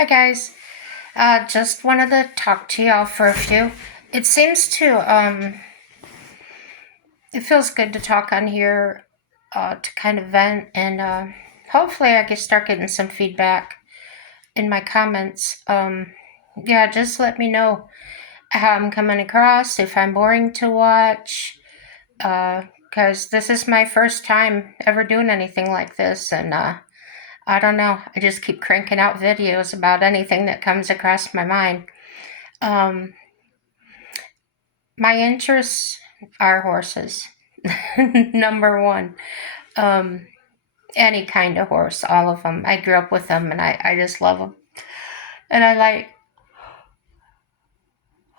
Hi guys. Just wanted to talk to y'all for a few. It seems it feels good to talk on here, to kind of vent and hopefully I can start getting some feedback in my comments. Yeah, just let me know how I'm coming across, if I'm boring to watch, because this is my first time ever doing anything like this, and I don't know. I just keep cranking out videos about anything that comes across my mind. Um, my interests are horses. Number one. Um, any kind of horse, all of them. I grew up with them and I just love them. And I like,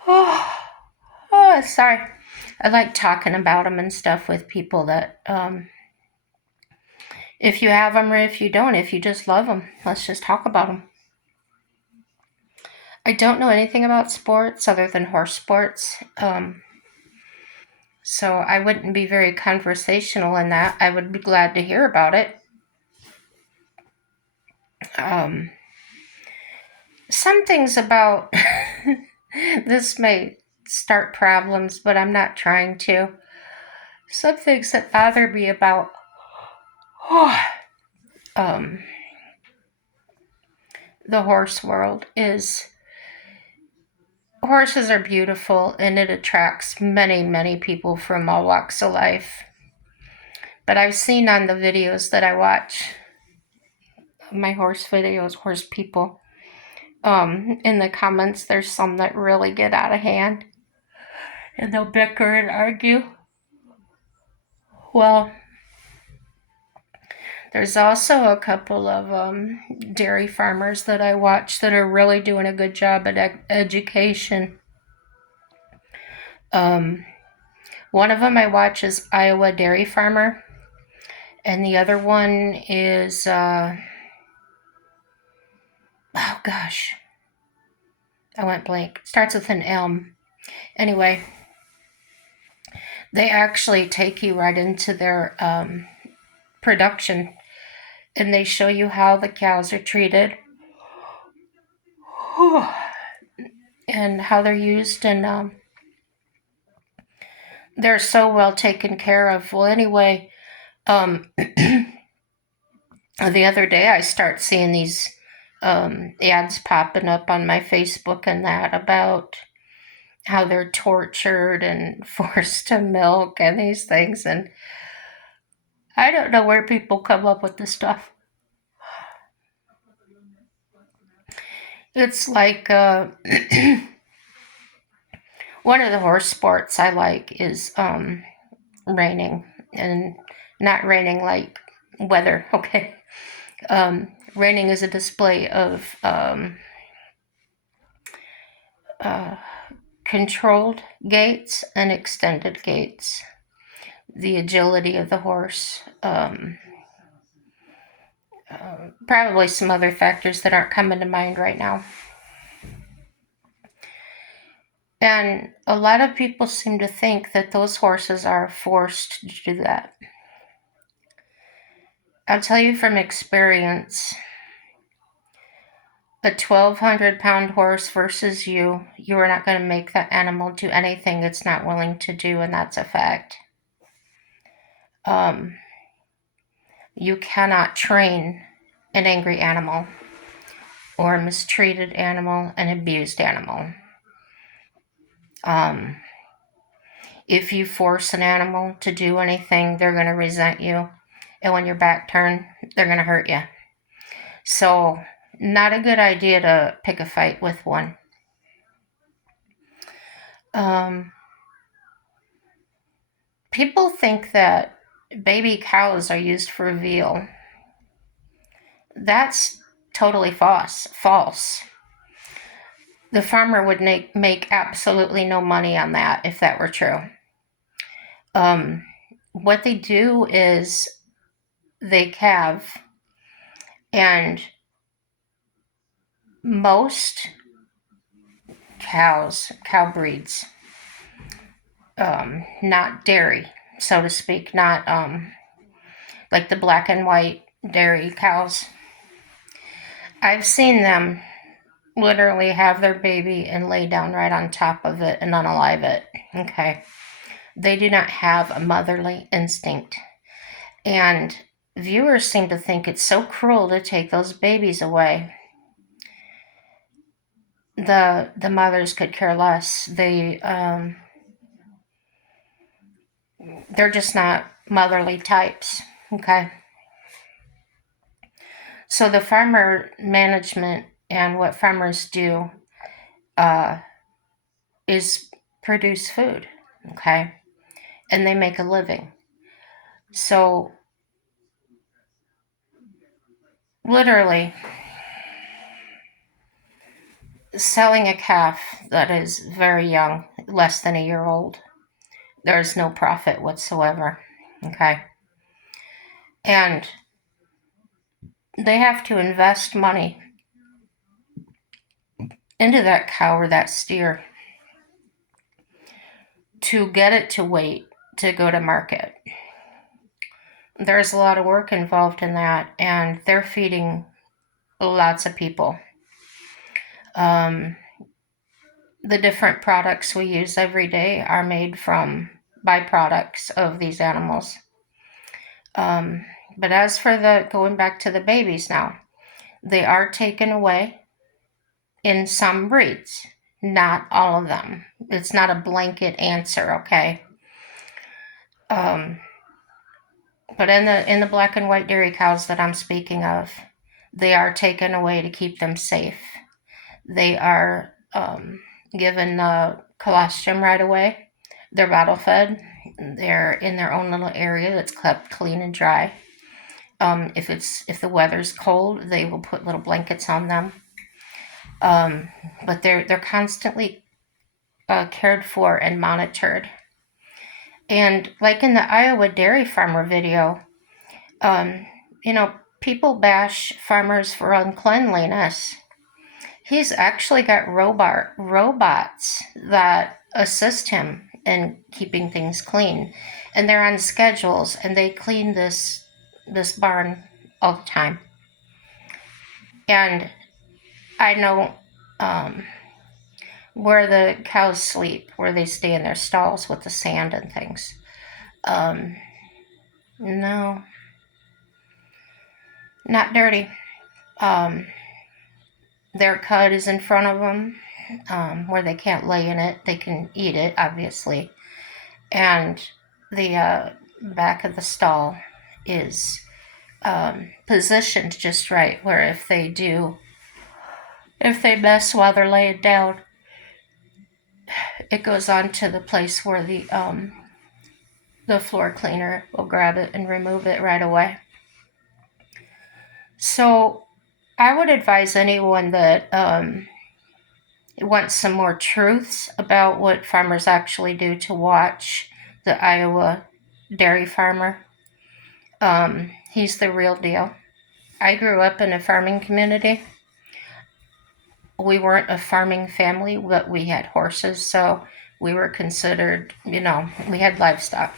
oh, sorry. I like talking about them and stuff with people that, if you have them or if you don't, if you just love them, let's just talk about them. I don't know anything about sports other than horse sports. So I wouldn't be very conversational in that. I would be glad to hear about it. Um, some things about this may start problems, but I'm not trying to. Some things that bother me about um, the horse world is horses are beautiful and it attracts many, many people from all walks of life. But I've seen on the videos that I watch, my horse videos, horse people, in the comments, there's some that really get out of hand and they'll bicker and argue. Well, there's also a couple of dairy farmers that I watch that are really doing a good job at education. One of them I watch is Iowa Dairy Farmer, and the other one is, oh gosh, I went blank. Starts with an M. Anyway, they actually take you right into their production and they show you how the cows are treated and how they're used, and they're so well taken care of. Well, anyway, the other day I start seeing these ads popping up on my Facebook and that about how they're tortured and forced to milk and these things, and I don't know where people come up with this stuff. It's like one of the horse sports I like is reining, and not reining like weather, okay? Reining is a display of uh, controlled gaits and extended gaits, the agility of the horse, probably some other factors that aren't coming to mind right now. And a lot of people seem to think that those horses are forced to do that. I'll tell you from experience, a 1,200-pound horse versus you are not going to make that animal do anything it's not willing to do, and that's a fact. You cannot train an angry animal or a mistreated animal, an abused animal. If you force an animal to do anything, they're going to resent you. And when your back turned, they're going to hurt you. So, not a good idea to pick a fight with one. People think that baby cows are used for veal. That's totally false. The farmer would make absolutely no money on that if that were true. What they do is they calve, and most cow breeds, not dairy, so to speak, not like the black and white dairy cows. I've seen them literally have their baby and lay down right on top of it and unalive it. Okay. They do not have a motherly instinct. And viewers seem to think it's so cruel to take those babies away. The mothers could care less. They're just not motherly types. Okay. So the farmer management and what farmers do uh, is produce food. Okay. And they make a living. So literally, selling a calf that is very young, less than a year old, there is no profit whatsoever. Okay. And they have to invest money into that cow or that steer to get it to weight to go to market. There's a lot of work involved in that, and they're feeding lots of people. Um, the different products we use every day are made from byproducts of these animals. But as for the going back to the babies now, they are taken away in some breeds, not all of them. It's not a blanket answer, okay? Um, but in the black and white dairy cows that I'm speaking of, they are taken away to keep them safe. They are given colostrum right away. They're bottle fed. They're in their own little area that's kept clean and dry. If the weather's cold, they will put little blankets on them. But they're constantly cared for and monitored. And like in the Iowa dairy farmer video, um, you know, people bash farmers for uncleanliness. He's actually got robots that assist him in keeping things clean, and they're on schedules, and they clean this barn all the time. And I know where the cows sleep, where they stay in their stalls with the sand and things. Um, no, not dirty. Um, their cud is in front of them, where they can't lay in it. They can eat it, obviously. And the back of the stall is positioned just right, where if they mess while they're laying down, it goes on to the place where the floor cleaner will grab it and remove it right away. So I would advise anyone that wants some more truths about what farmers actually do to watch the Iowa dairy farmer. He's the real deal. I grew up in a farming community. We weren't a farming family, but we had horses, so we were considered, we had livestock.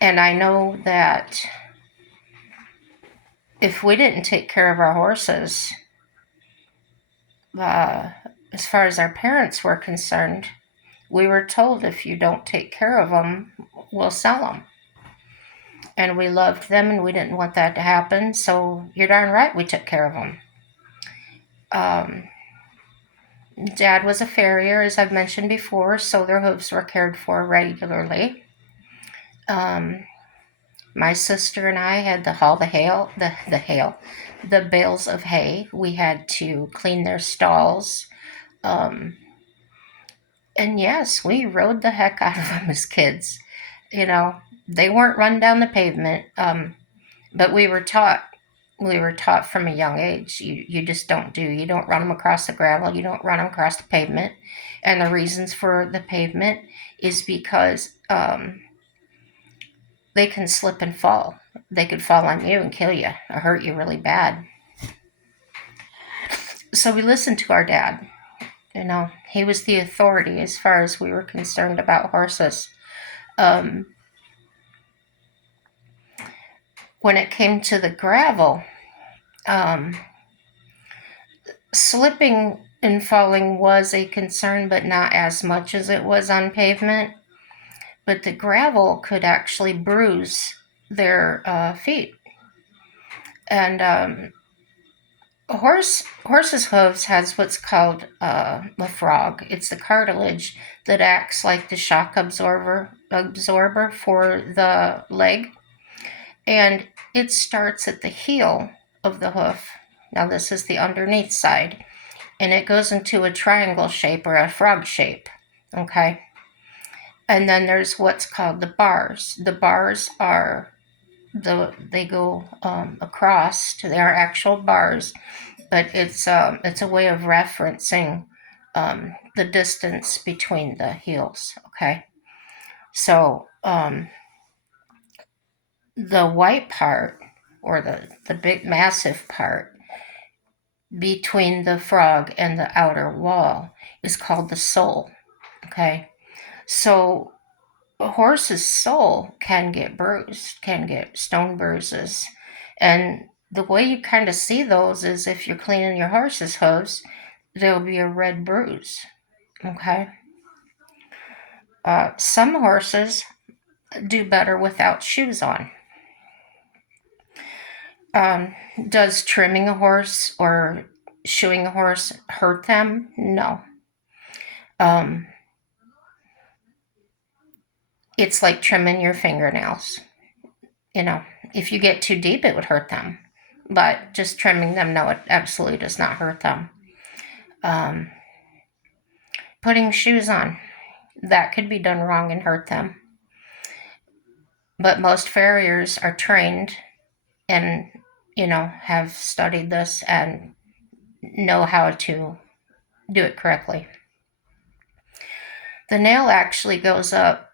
And I know that if we didn't take care of our horses, as far as our parents were concerned, we were told if you don't take care of them, we'll sell them. And we loved them, and we didn't want that to happen, so you're darn right we took care of them. Dad was a farrier, as I've mentioned before, so their hooves were cared for regularly. My sister and I had to haul the bales of hay. We had to clean their stalls. And yes, we rode the heck out of them as kids. They weren't run down the pavement, but we were taught from a young age, you just you don't run them across the gravel, you don't run them across the pavement. And the reasons for the pavement is because they can slip and fall. They could fall on you and kill you or hurt you really bad. So we listened to our dad. He was the authority as far as we were concerned about horses. When it came to the gravel, Slipping and falling was a concern, but not as much as it was on pavement. But the gravel could actually bruise their feet. And horse's hooves has what's called a frog. It's the cartilage that acts like the shock absorber for the leg, and it starts at the heel of the hoof. Now this is the underneath side, and it goes into a triangle shape or a frog shape. Okay, and then there's what's called the bars. The bars are they go across. They are actual bars, but it's a way of referencing the distance between the heels. Okay, so the white part, or the big massive part between the frog and the outer wall, is called the sole. Okay, so a horse's sole can get bruised, can get stone bruises, and the way you kind of see those is if you're cleaning your horse's hooves, there'll be a red bruise. Okay. Some horses do better without shoes on. Does trimming a horse or shoeing a horse hurt them? No. Um, it's like trimming your fingernails. You know, if you get too deep, it would hurt them. But just trimming them, no, it absolutely does not hurt them. Um, Putting shoes on, that could be done wrong and hurt them. But most farriers are trained and, have studied this and know how to do it correctly. The nail actually goes up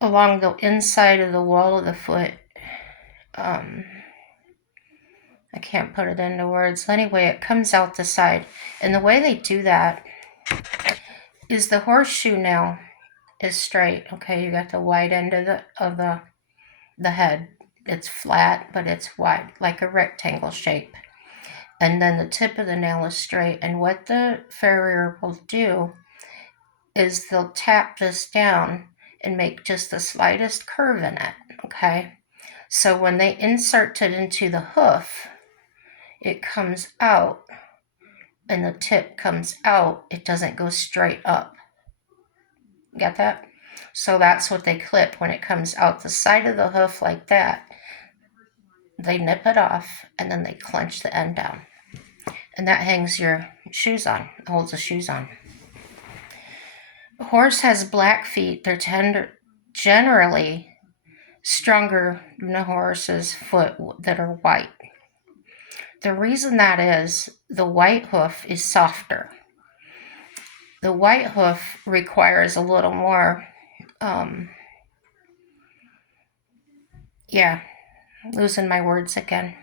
along the inside of the wall of the foot. I can't put it into words. Anyway, it comes out the side. And the way they do that is the horseshoe nail is straight. Okay, you got the wide end of the head. It's flat, but it's wide, like a rectangle shape. And then the tip of the nail is straight. And what the farrier will do is they'll tap this down and make just the slightest curve in it. Okay, so when they insert it into the hoof, it comes out and the tip comes out. It doesn't go straight up. Get that? So that's what they clip when it comes out the side of the hoof like that. They nip it off and then they clench the end down. And that hangs your shoes on, holds the shoes on. A horse has black feet. They're generally stronger than a horse's foot that are white. The reason that is the white hoof is softer. The white hoof requires a little more, losing my words again,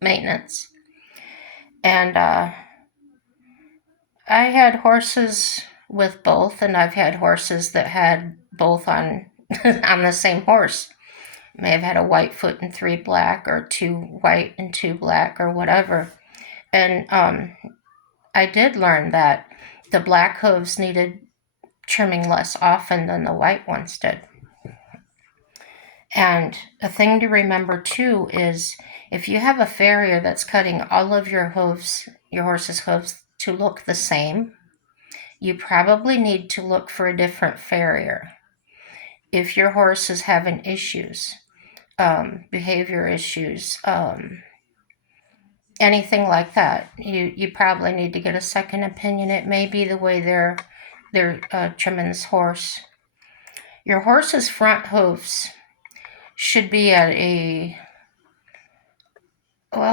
maintenance. And I had horses with both, and I've had horses that had both on on the same horse. May have had a white foot and 3 black, or 2 white and 2 black, or whatever. And I did learn that the black hooves needed trimming less often than the white ones did. And a thing to remember too is if you have a farrier that's cutting all of your hooves, your horse's hooves, to look the same, you probably need to look for a different farrier. If your horse is having issues, behavior issues, anything like that, you probably need to get a second opinion. It may be the way they're trimming this horse. Your horse's front hooves should be at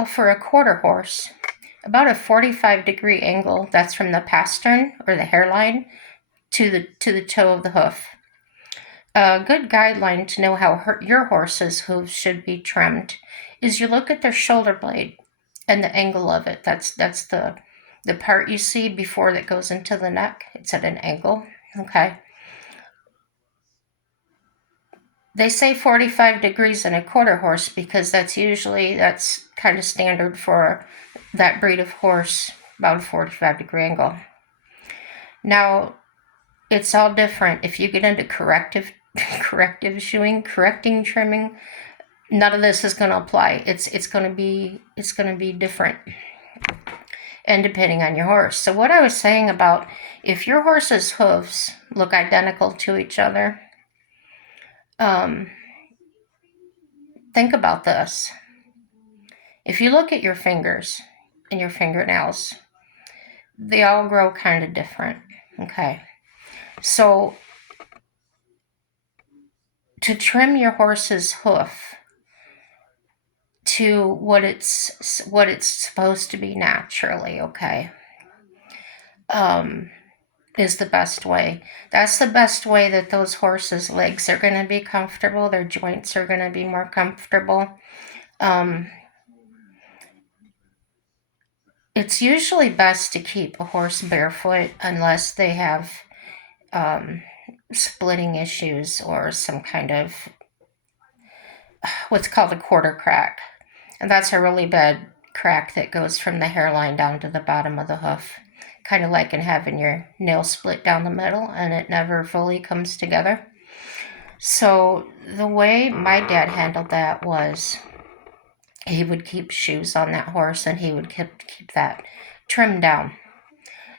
for a quarter horse, about a 45-degree angle. That's from the pastern or the hairline to the toe of the hoof. A good guideline to know how your horse's hooves should be trimmed is you look at their shoulder blade and the angle of it. That's the part you see before that goes into the neck. It's at an angle. Okay. They say 45 degrees and a quarter horse because that's kind of standard for that breed of horse, about a 45-degree angle. Now, it's all different. If you get into corrective shoeing, correcting trimming, none of this is going to apply. It's going to be different, and depending on your horse. So what I was saying about if your horse's hooves look identical to each other, think about this. If you look at your fingers and your fingernails, they all grow kind of different. Okay, so to trim your horse's hoof to what it's supposed to be naturally, okay, is the best way. That's the best way that those horses' legs are going to be comfortable. Their joints are going to be more comfortable. It's usually best to keep a horse barefoot unless they have splitting issues or some kind of what's called a quarter crack. And that's a really bad crack that goes from the hairline down to the bottom of the hoof. Kind of like in having your nail split down the middle and it never fully comes together. So the way my dad handled that was he would keep shoes on that horse and he would keep that trimmed down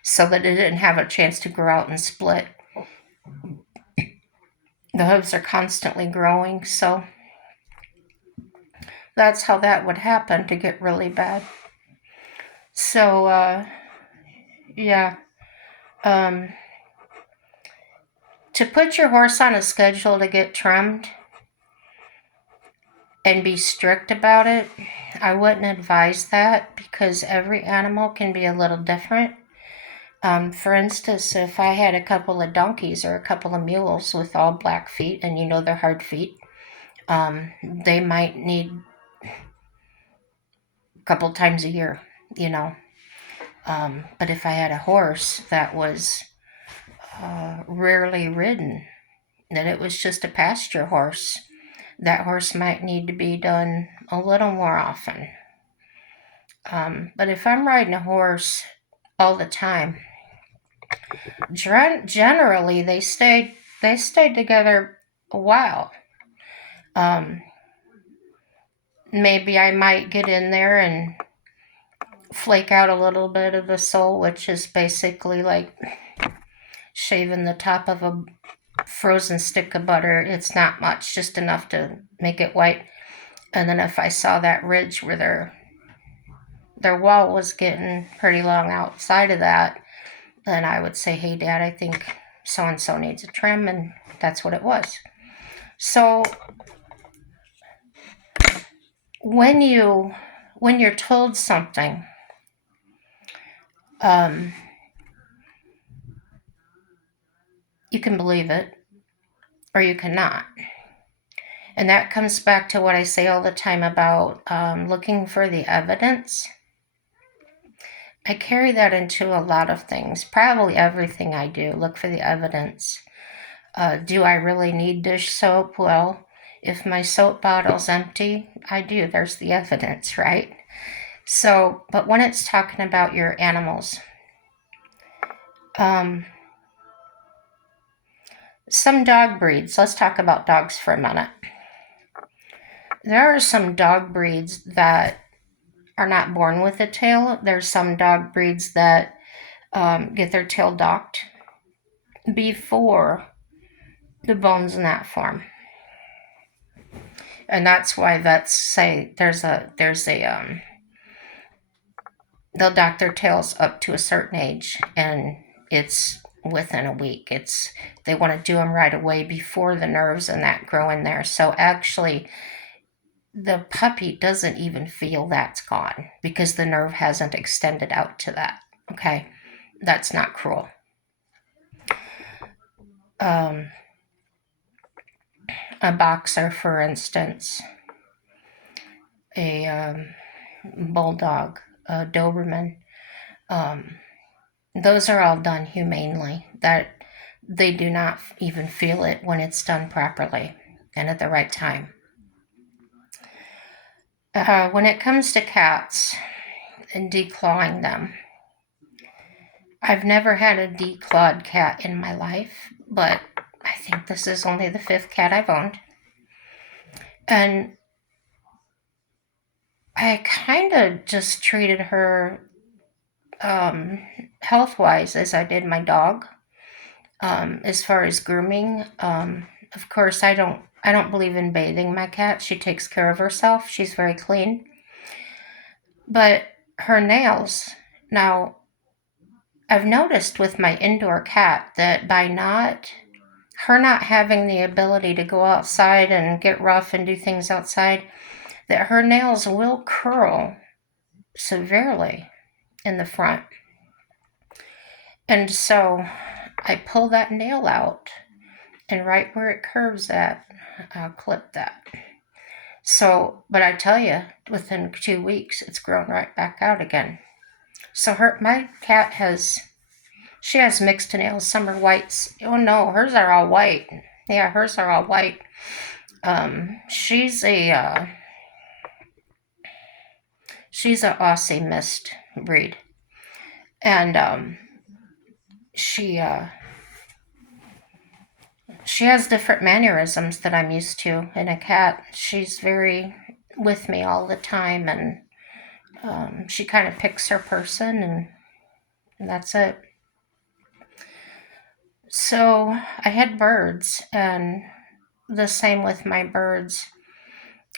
so that it didn't have a chance to grow out and split. The hooves are constantly growing, so that's how that would happen to get really bad. So, yeah. To put your horse on a schedule to get trimmed and be strict about it, I wouldn't advise that because every animal can be a little different. For instance, if I had a couple of donkeys or a couple of mules with all black feet, and you know they're hard feet, they might need a couple times a year, you know. But if I had a horse that was rarely ridden, that it was just a pasture horse, that horse might need to be done a little more often. But if I'm riding a horse all the time, generally they stay together a while. Maybe I might get in there and flake out a little bit of the sole, which is basically like shaving the top of a frozen stick of butter. It's not much, just enough to make it white. And then if I saw that ridge where their wall was getting pretty long outside of that, then I would say, hey, Dad, I think so-and-so needs a trim, and that's what it was. So when you're told something, you can believe it or you cannot. And that comes back to what I say all the time about looking for the evidence. I carry that into a lot of things, probably everything I do. Look for the evidence. Do I really need dish soap? Well, if my soap bottle's empty, I do. There's the evidence, right? So, but when it's talking about your animals, some dog breeds, let's talk about dogs for a minute. There are some dog breeds that are not born with a tail. There's some dog breeds that get their tail docked before the bone's in that form. And that's why vets say they'll dock their tails up to a certain age, and it's within a week. They want to do them right away before the nerves and that grow in there. So actually, the puppy doesn't even feel that's gone because the nerve hasn't extended out to that. Okay, that's not cruel. A boxer, for instance, a bulldog, a Doberman, those are all done humanely. That they do not even feel it when it's done properly. and at the right time. When it comes to cats and declawing them, I've never had a declawed cat in my life, but I think this is only the fifth cat I've owned. And I kind of just treated her health wise as I did my dog. As far as grooming, of course, I don't believe in bathing my cat. She takes care of herself. She's very clean. But her nails, now I've noticed with my indoor cat that by not having the ability to go outside and get rough and do things outside, that her nails will curl severely in the front. And so I pull that nail out, and right where it curves at, I'll clip that. So, but I tell you, within 2 weeks, it's grown right back out again. So my cat she has mixed nails. Some are whites. Oh no, hers are all white. Yeah, hers are all white. She's a Aussie mist breed, and she she has different mannerisms that I'm used to in a cat. She's very with me all the time, and she kind of picks her person, and that's it. So I had birds, and the same with my birds.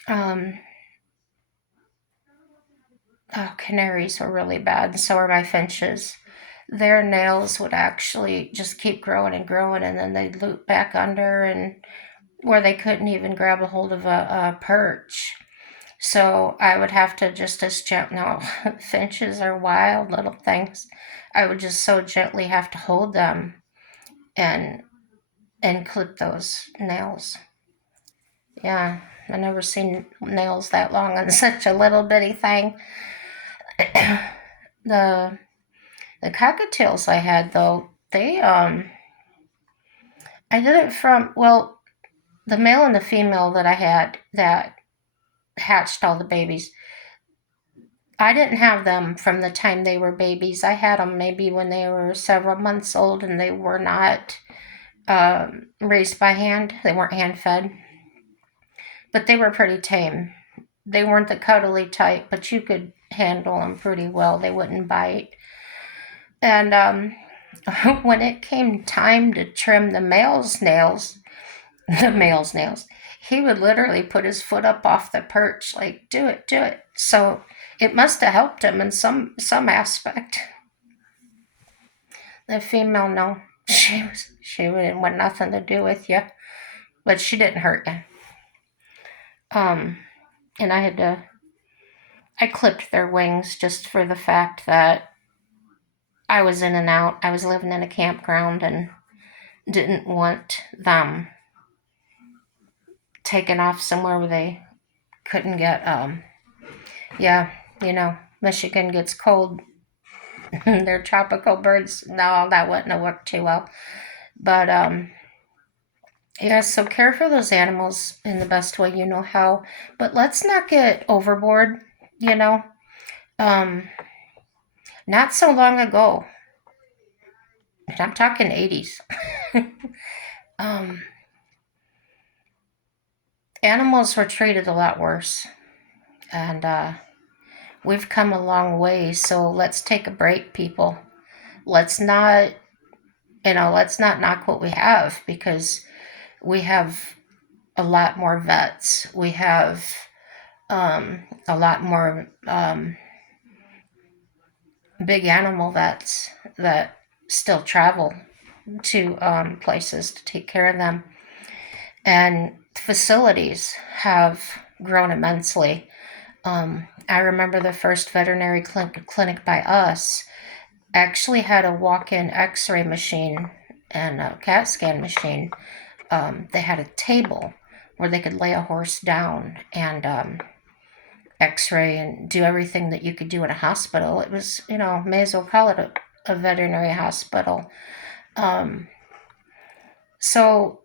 Um, Canaries were really bad, and so are my finches. Their nails would actually just keep growing and growing, and then they'd loop back under, and where they couldn't even grab a hold of a perch. So I would have to just as gently, no, finches are wild little things. I would just so gently have to hold them and clip those nails. Yeah, I never seen nails that long on such a little bitty thing. the the cockatiels I had though, they I did it from, well, the male and the female that I had that hatched all the babies. I didn't have them from the time they were babies. I had them maybe when they were several months old, and they were not raised by hand. They weren't hand fed, but they were pretty tame. They weren't the cuddly type, but you could handle them pretty well. They wouldn't bite. And when it came time to trim the male's nails, the male's nails, he would literally put his foot up off the perch, like, do it, do it. So it must have helped him in some aspect. The female, no, she didn't want nothing to do with you, but she didn't hurt you. And I clipped their wings just for the fact that I was in and out. I was living in a campground and didn't want them taken off somewhere where they couldn't get, yeah, Michigan gets cold. They're tropical birds. No, that wouldn't have worked too well. But, yeah, so care for those animals in the best way you know how. But let's not get overboard, you know. Um, Not so long ago, and I'm talking 80s, um, animals were treated a lot worse. And we've come a long way, so let's take a break, people. Let's not, let's not knock what we have, because we have a lot more vets. We have a lot more big animal vets that still travel to places to take care of them. And facilities have grown immensely. I remember the first veterinary clinic by us actually had a walk-in x-ray machine and a CAT scan machine. They had a table where they could lay a horse down and x-ray and do everything that you could do in a hospital. It was, may as well call it a veterinary hospital. So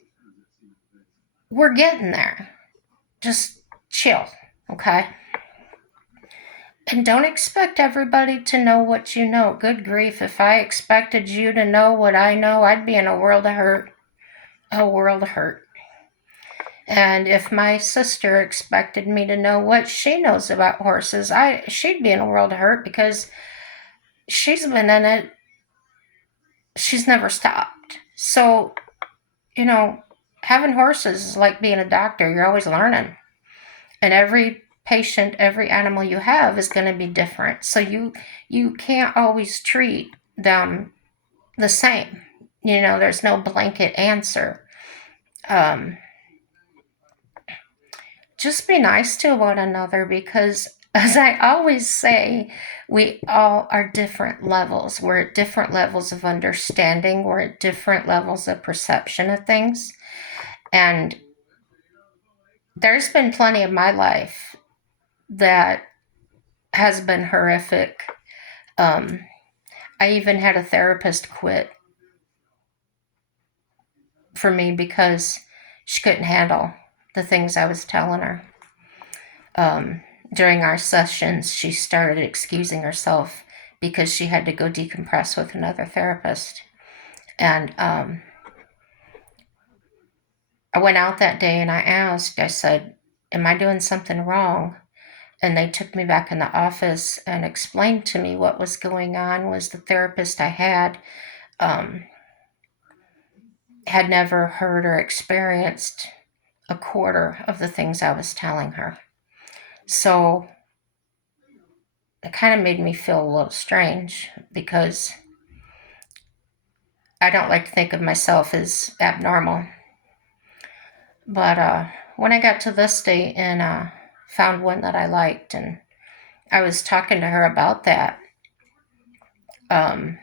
we're getting there. Just chill, okay? And don't expect everybody to know what you know. Good grief, if I expected you to know what I know, I'd be in a world of hurt. A world of hurt. And if my sister expected me to know what she knows about horses, she'd be in a world of hurt because she's been in it. She's never stopped. So, you know, having horses is like being a doctor. You're always learning. And every patient, every animal you have is going to be different. So you can't always treat them the same. There's no blanket answer. Um, just be nice to one another because, as I always say, we all are different levels. We're at different levels of understanding, we're at different levels of perception of things. And there's been plenty of my life that has been horrific. Um, I even had a therapist quit for me because she couldn't handle the things I was telling her. Um, During our sessions, she started excusing herself because she had to go decompress with another therapist. And I went out that day and I said, "Am I doing something wrong?" And they took me back in the office and explained to me what was going on was the therapist I um, had never heard or experienced a quarter of the things I was telling her. So it kind of made me feel a little strange because I don't like to think of myself as abnormal. But when I got to this state and found one that I liked, and I was talking to her about that, um,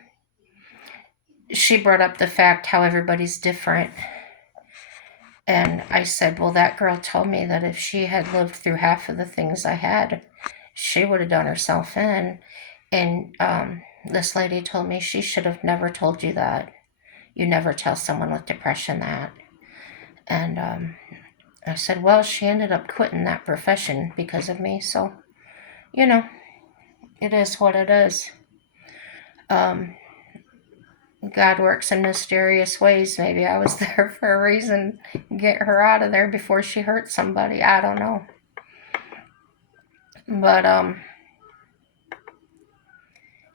she brought up the fact how everybody's different. And I said, well, that girl told me that if she had lived through half of the things I had, she would have done herself in. And this lady told me she should have never told you that. You never tell someone with depression that. And I said, well, she ended up quitting that profession because of me. So, you know, it is what it is. Um, God works in mysterious ways. Maybe I was there for a reason. Get her out of there before she hurt somebody. I don't know. But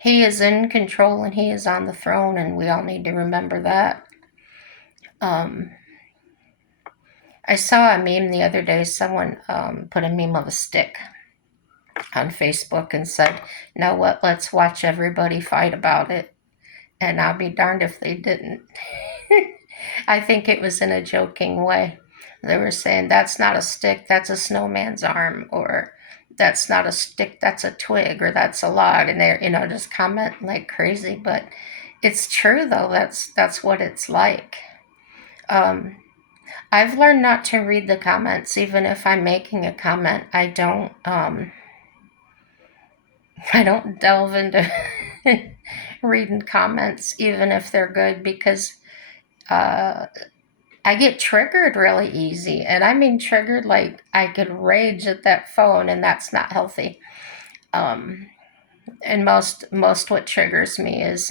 he is in control and he is on the throne, and we all need to remember that. Um, I saw a meme the other day. Someone put a meme of a stick on Facebook and said, "Now what? Let's watch everybody fight about it." And I'll be darned if they didn't. I think it was in a joking way. They were saying, "That's not a stick, that's a snowman's arm," or "That's not a stick, that's a twig," or "That's a log," and they're just comment like crazy. But it's true though. That's what it's like. Um, I've learned not to read the comments, even if I'm making a comment. I don't delve into reading comments, even if they're good, because uh, I get triggered really easy. And I mean triggered like I could rage at that phone, and that's not healthy. Um, and most what triggers me is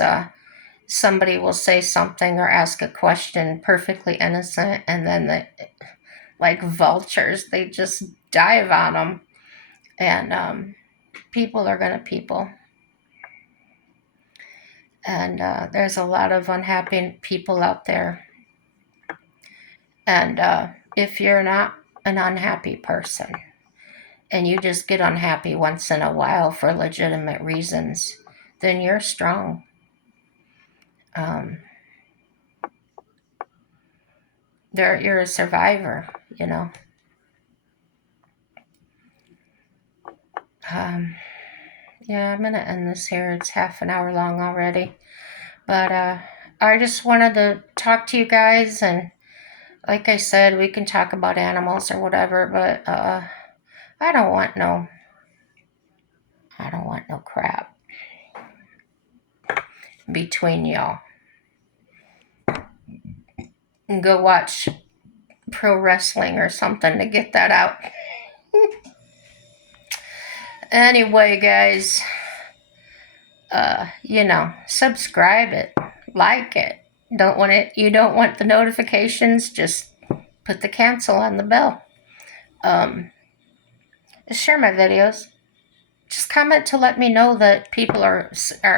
somebody will say something or ask a question perfectly innocent, and then like vultures, they just dive on them. And people are gonna people. And there's a lot of unhappy people out there. And if you're not an unhappy person and you just get unhappy once in a while for legitimate reasons, then you're strong. Um, you're a survivor, you know. Um, yeah, I'm gonna end this here. It's half an hour long already, but I just wanted to talk to you guys, and like I said, we can talk about animals or whatever, but I don't want no crap between y'all. And go watch pro wrestling or something to get that out. Anyway, guys, subscribe it, like it. You don't want the notifications, just put the cancel on the bell. Share my videos. Just comment to let me know that people are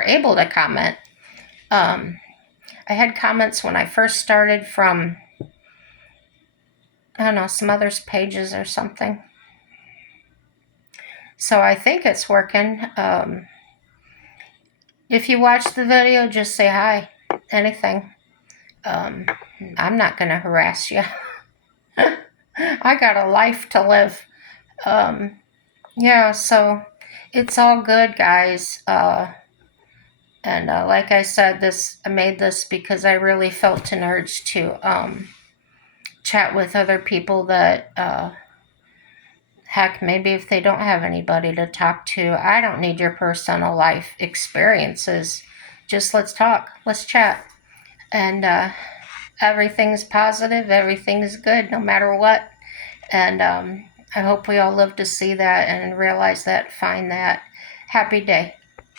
able to comment. I had comments when I first started from, I don't know, some others' pages or something. So I think it's working. If you watch the video, just say hi. Anything. I'm not going to harass you. I got a life to live. Yeah, so it's all good, guys. And like I said, I made this because I really felt an urge to chat with other people that, heck, maybe if they don't have anybody to talk to, I don't need your personal life experiences. Just let's talk, let's chat. And everything's positive, everything's good, no matter what. And I hope we all live to see that and realize that, find that. Happy day.